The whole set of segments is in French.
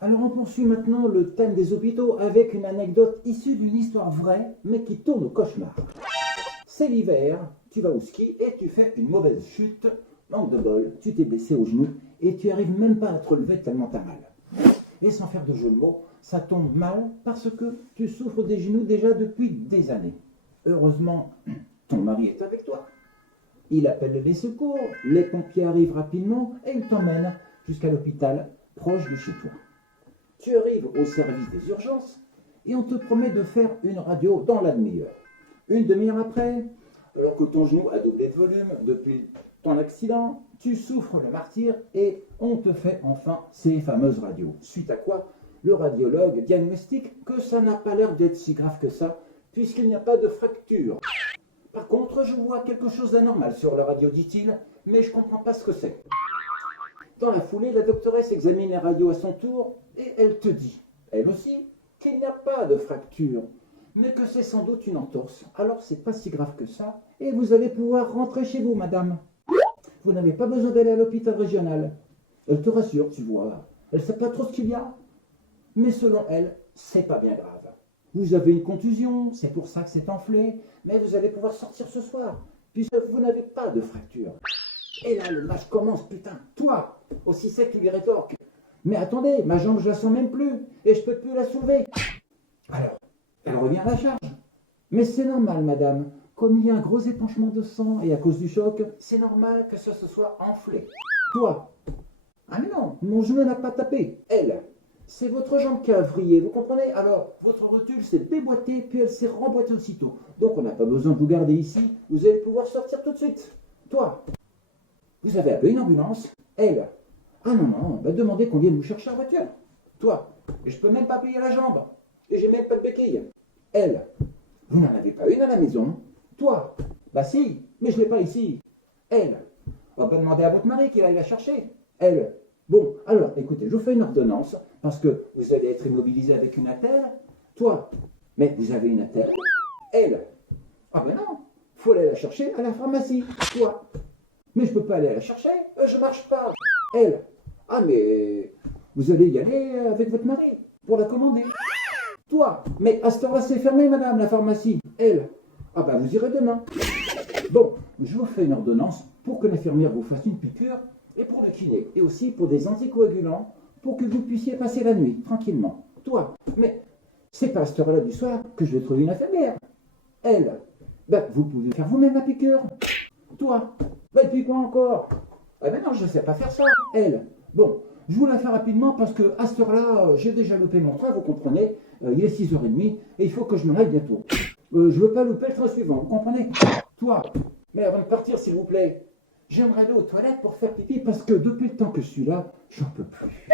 Alors on poursuit maintenant le thème des hôpitaux avec une anecdote issue d'une histoire vraie, mais qui tourne au cauchemar. C'est l'hiver, tu vas au ski et tu fais une mauvaise chute, manque de bol, tu t'es blessé au genou et tu arrives même pas à te relever tellement t'as mal. Et sans faire de jeu de mots, ça tombe mal parce que tu souffres des genoux déjà depuis des années. Heureusement, ton mari est avec toi. Il appelle les secours, les pompiers arrivent rapidement et ils t'emmènent jusqu'à l'hôpital proche de chez toi. Tu arrives au service des urgences et on te promet de faire une radio dans la demi-heure. Une demi-heure après, alors que ton genou a doublé de volume depuis ton accident, tu souffres le martyre et on te fait enfin ces fameuses radios. Suite à quoi, le radiologue diagnostique que ça n'a pas l'air d'être si grave que ça, puisqu'il n'y a pas de fracture. Par contre, je vois quelque chose d'anormal sur la radio, dit-il, mais je ne comprends pas ce que c'est. Dans la foulée, la doctoresse examine les radios à son tour et elle te dit, elle aussi, qu'il n'y a pas de fracture, mais que c'est sans doute une entorse. Alors c'est pas si grave que ça et vous allez pouvoir rentrer chez vous, madame. Vous n'avez pas besoin d'aller à l'hôpital régional. Elle te rassure, tu vois. Elle ne sait pas trop ce qu'il y a. Mais selon elle, c'est pas bien grave. Vous avez une contusion, c'est pour ça que c'est enflé, mais vous allez pouvoir sortir ce soir, puisque vous n'avez pas de fracture. Et là, le match commence, putain. Toi, aussi sec qu'il lui rétorque. Mais attendez, ma jambe, je la sens même plus, et je peux plus la soulever. Alors, elle revient à la charge. Mais c'est normal, madame. Comme il y a un gros épanchement de sang, et à cause du choc, c'est normal que ça se soit enflé. Toi, ah mais non, mon genou n'a pas tapé. Elle, c'est votre jambe qui a vrillé, vous comprenez? Alors, votre rotule s'est déboîtée, puis elle s'est remboîtée aussitôt. Donc, on n'a pas besoin de vous garder ici, vous allez pouvoir sortir tout de suite. Toi, vous avez appelé une ambulance? Elle, ah non, non, bah demandez qu'on vienne vous chercher en voiture. Toi, je peux même pas plier la jambe, et j'ai même pas de béquille. Elle, vous n'en avez pas une à la maison? Toi, bah si, mais je l'ai pas ici. Elle, on va pas demander à votre mari qu'il aille la chercher. Elle, bon, alors, écoutez, je vous fais une ordonnance, parce que vous allez être immobilisé avec une attelle. Toi, mais vous avez une attelle? Elle, ah ben non, faut aller la chercher à la pharmacie. Toi, mais je peux pas aller la chercher, je marche pas. Elle, ah mais vous allez y aller avec votre mari pour la commander. Toi, mais à cette heure-là c'est fermé madame la pharmacie. Elle, ah ben vous irez demain. Bon, je vous fais une ordonnance pour que l'infirmière vous fasse une piqûre et pour le kiné et aussi pour des anticoagulants pour que vous puissiez passer la nuit tranquillement. Toi, mais c'est pas à cette heure-là du soir que je vais trouver une infirmière. Elle, ben vous pouvez faire vous-même la piqûre. Toi, bah et puis quoi encore? Ah ben non, je ne sais pas faire ça. Elle, bon, je vous la fais rapidement parce que à cette heure-là, j'ai déjà loupé mon train, vous comprenez. Il est 6h30 et il faut que je me aille bientôt. Je ne veux pas louper le train suivant, vous comprenez? Toi, mais avant de partir, s'il vous plaît, j'aimerais aller aux toilettes pour faire pipi parce que depuis le temps que je suis là, j'en peux plus.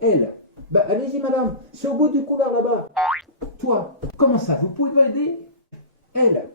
Elle, bah allez-y madame, c'est au bout du couloir là-bas. Toi, comment ça, vous pouvez pas aider? Elle,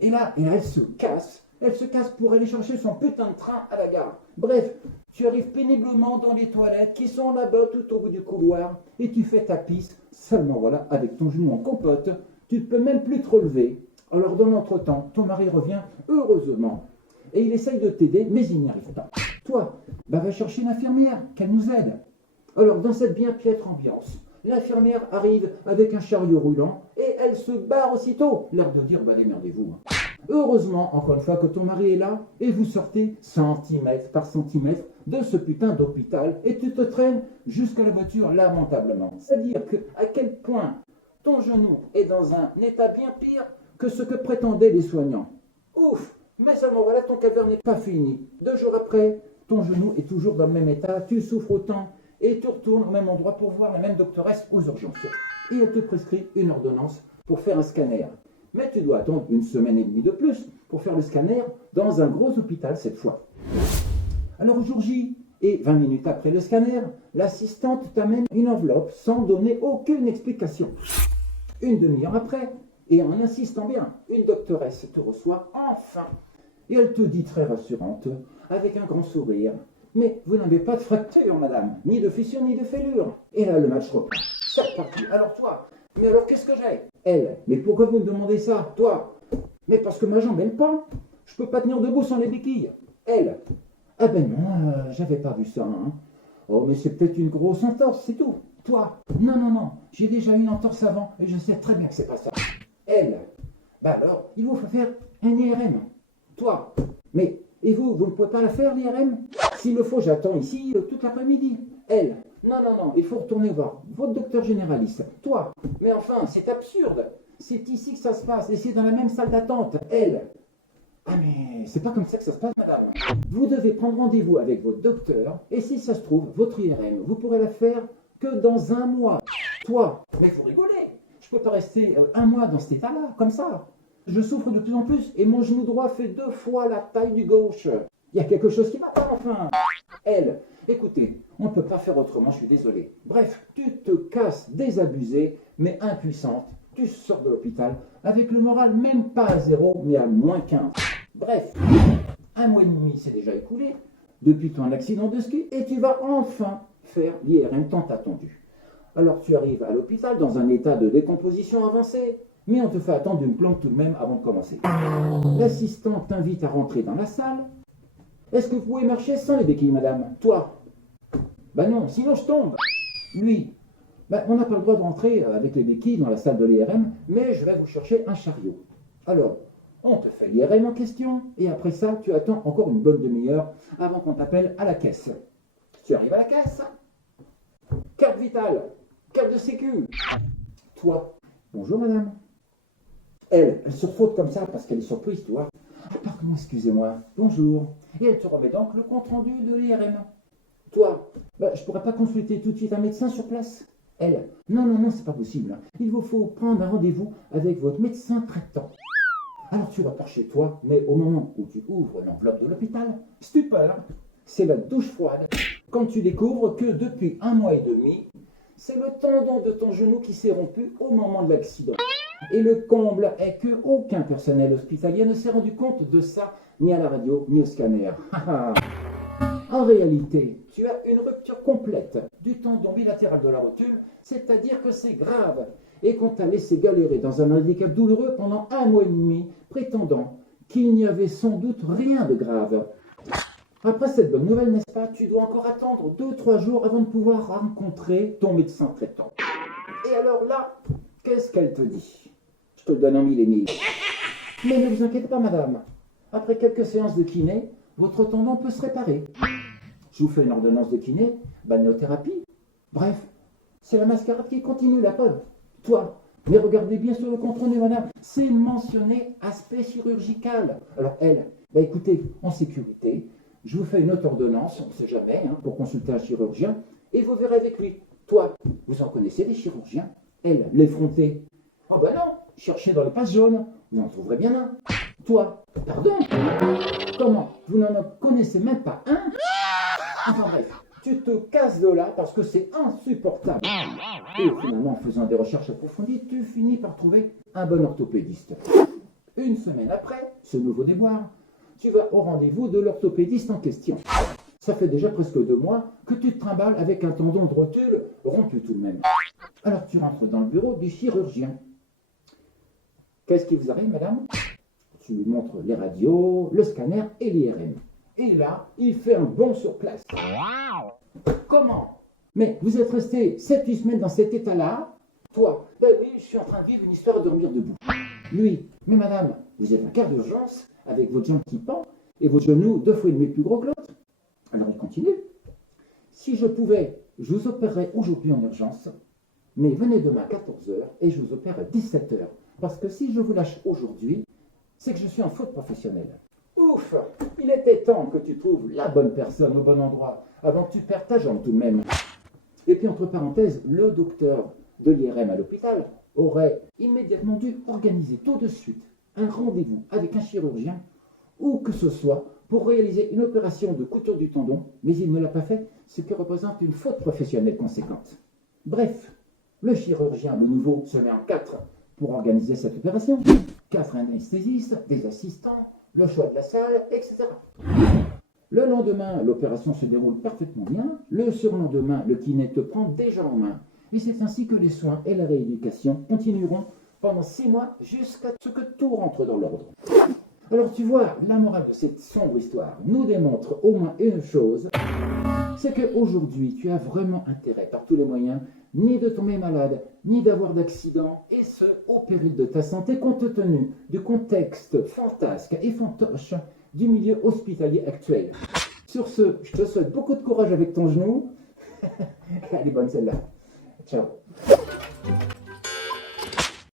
et là, elle se casse. Elle se casse pour aller chercher son putain de train à la gare. Bref, tu arrives péniblement dans les toilettes qui sont là-bas tout au bout du couloir et tu fais ta pisse. Seulement voilà, avec ton genou en compote, tu ne peux même plus te relever. Alors dans l'entretemps, ton mari revient, heureusement, et il essaye de t'aider, mais il n'y arrive pas. Toi, bah va chercher une infirmière, qu'elle nous aide. Alors dans cette bien piètre ambiance, l'infirmière arrive avec un chariot roulant et elle se barre aussitôt. L'air de dire, bah démerdez-vous. Heureusement, encore une fois, que ton mari est là et vous sortez centimètre par centimètre de ce putain d'hôpital et tu te traînes jusqu'à la voiture lamentablement. C'est-à-dire que à quel point ton genou est dans un état bien pire que ce que prétendaient les soignants. Ouf, mais seulement voilà, ton calvaire n'est pas fini. 2 jours après, ton genou est toujours dans le même état, tu souffres autant et tu retournes au même endroit pour voir la même doctoresse aux urgences. Et elle te prescrit une ordonnance pour faire un scanner. Mais tu dois attendre 1 semaine et demie de plus pour faire le scanner dans un gros hôpital cette fois. Alors au jour J, et 20 minutes après le scanner, l'assistante t'amène une enveloppe sans donner aucune explication. 1 demi-heure après, et en insistant bien, une doctoresse te reçoit enfin. Et elle te dit très rassurante, avec un grand sourire, « Mais vous n'avez pas de fracture, madame, ni de fissure, ni de fêlure. » Et là, le match reprend. C'est reparti. Alors toi, mais alors qu'est-ce que j'ai? Elle, mais pourquoi vous me demandez ça? Toi, mais parce que ma jambe, elle pend. Je peux pas tenir debout sans les béquilles. Elle, ah ben non, j'avais pas vu ça. Hein. Oh, mais c'est peut-être une grosse entorse, c'est tout. Toi, non, non, non, j'ai déjà eu une entorse avant et je sais très bien que c'est pas ça. Elle, bah alors, il vous faut faire un IRM. Toi, mais, et vous ne pouvez pas la faire, l'IRM? S'il le faut, j'attends ici toute l'après-midi. Elle, non, non, non, il faut retourner voir votre docteur généraliste. Toi, mais enfin, c'est absurde. C'est ici que ça se passe et c'est dans la même salle d'attente. Elle, ah mais c'est pas comme ça que ça se passe, madame. Vous devez prendre rendez-vous avec votre docteur et si ça se trouve, votre IRM, vous pourrez la faire que dans un mois. Toi, mais vous rigolez. Je peux pas rester un mois dans cet état-là, comme ça. Je souffre de plus en plus et mon genou droit fait 2 fois la taille du gauche. Il y a quelque chose qui va pas, enfin. Elle, écoutez, on ne peut pas faire autrement, je suis désolé. Bref, tu te casses désabusée, mais impuissante. Tu sors de l'hôpital avec le moral même pas à 0, mais à -15. Bref, 1 mois et demi s'est déjà écoulé depuis ton accident de ski et tu vas enfin faire l'IRM tant attendu. Alors tu arrives à l'hôpital dans un état de décomposition avancée, mais on te fait attendre une planque tout de même avant de commencer. L'assistant t'invite à rentrer dans la salle. Est-ce que vous pouvez marcher sans les béquilles, madame? Toi? Ben non, sinon je tombe. Lui? Ben, on n'a pas le droit de rentrer avec les béquilles dans la salle de l'IRM, mais je vais vous chercher un chariot. Alors, on te fait l'IRM en question, et après ça, tu attends encore une bonne demi-heure avant qu'on t'appelle à la caisse. Tu arrives à la caisse? Carte vitale, carte de sécu. Toi? Bonjour, madame. Elle se faute comme ça parce qu'elle est surprise, tu vois. Ah, pardon, excusez-moi. Bonjour. Et elle te remet donc le compte-rendu de l'IRM. Toi, je ne pourrais pas consulter tout de suite un médecin sur place. Elle, non, non, non, c'est pas possible. Il vous faut prendre un rendez-vous avec votre médecin traitant. Alors tu repars chez toi, mais au moment où tu ouvres l'enveloppe de l'hôpital, stupeur, c'est la douche froide. Quand tu découvres que depuis 1 mois et demi, c'est le tendon de ton genou qui s'est rompu au moment de l'accident. Et le comble est que aucun personnel hospitalier ne s'est rendu compte de ça, ni à la radio, ni au scanner. En réalité, tu as une rupture complète du tendon bilatéral de la rotule, c'est-à-dire que c'est grave, et qu'on t'a laissé galérer dans un handicap douloureux pendant 1 mois et demi, prétendant qu'il n'y avait sans doute rien de grave. Après cette bonne nouvelle, n'est-ce pas, tu dois encore attendre 2-3 jours avant de pouvoir rencontrer ton médecin traitant. Et alors là, qu'est-ce qu'elle te dit? Je te le donne en mille et mille. Mais ne vous inquiétez pas, madame. Après quelques séances de kiné, votre tendon peut se réparer. Je vous fais une ordonnance de kiné, balnéothérapie. Bref, c'est la mascarade qui continue, la preuve. Toi, mais regardez bien sur le compte-rendu, madame, c'est mentionné aspect chirurgical. Alors elle, écoutez, en sécurité, je vous fais une autre ordonnance, on ne sait jamais, pour consulter un chirurgien, et vous verrez avec lui. Toi, vous en connaissez les chirurgiens? Elle, l'effronté. Oh ben non, cherchez dans les pages jaunes, vous en trouverez bien un. Toi, pardon? Comment? Vous n'en connaissez même pas un? Enfin bref, tu te casses de là parce que c'est insupportable. Et finalement, en faisant des recherches approfondies, tu finis par trouver un bon orthopédiste. 1 semaine après, ce nouveau déboire, tu vas au rendez-vous de l'orthopédiste en question. Ça fait déjà presque 2 mois que tu te trimbales avec un tendon de rotule rompu tout de même. Alors tu rentres dans le bureau du chirurgien. Qu'est-ce qui vous arrive, madame? Tu lui montres les radios, le scanner et l'IRM. Et là, il fait un bond sur place. Comment? Mais vous êtes resté 7-8 semaines dans cet état-là? Toi, ben oui, je suis en train de vivre une histoire de dormir debout. Lui, mais madame, vous êtes en cas d'urgence, avec votre jambe qui pend, et votre genou 2 fois et demi plus gros que l'autre. Alors il continue. Si je pouvais, je vous opérerais aujourd'hui en urgence, mais venez demain à 14h et je vous opère à 17h. Parce que si je vous lâche aujourd'hui, c'est que je suis en faute professionnelle. Ouf, il était temps que tu trouves la bonne personne au bon endroit, avant que tu perdes ta jambe tout de même. Et puis entre parenthèses, le docteur de l'IRM à l'hôpital aurait immédiatement dû organiser tout de suite un rendez-vous avec un chirurgien, ou que ce soit, pour réaliser une opération de couture du tendon, mais il ne l'a pas fait, ce qui représente une faute professionnelle conséquente. Bref, le chirurgien, le nouveau, se met en 4 pour organiser cette opération. 4 anesthésistes, des assistants, le choix de la salle, etc. Le lendemain, l'opération se déroule parfaitement bien. Le surlendemain, le kiné te prend déjà en main. Et c'est ainsi que les soins et la rééducation continueront pendant 6 mois jusqu'à ce que tout rentre dans l'ordre. Alors tu vois, la morale de cette sombre histoire nous démontre au moins une chose. c'est qu'aujourd'hui, tu as vraiment intérêt, par tous les moyens, ni de tomber malade, ni d'avoir d'accident, et ce, au péril de ta santé, compte tenu du contexte fantasque et fantoche du milieu hospitalier actuel. Sur ce, je te souhaite beaucoup de courage avec ton genou. Elle est bonne celle-là. Ciao.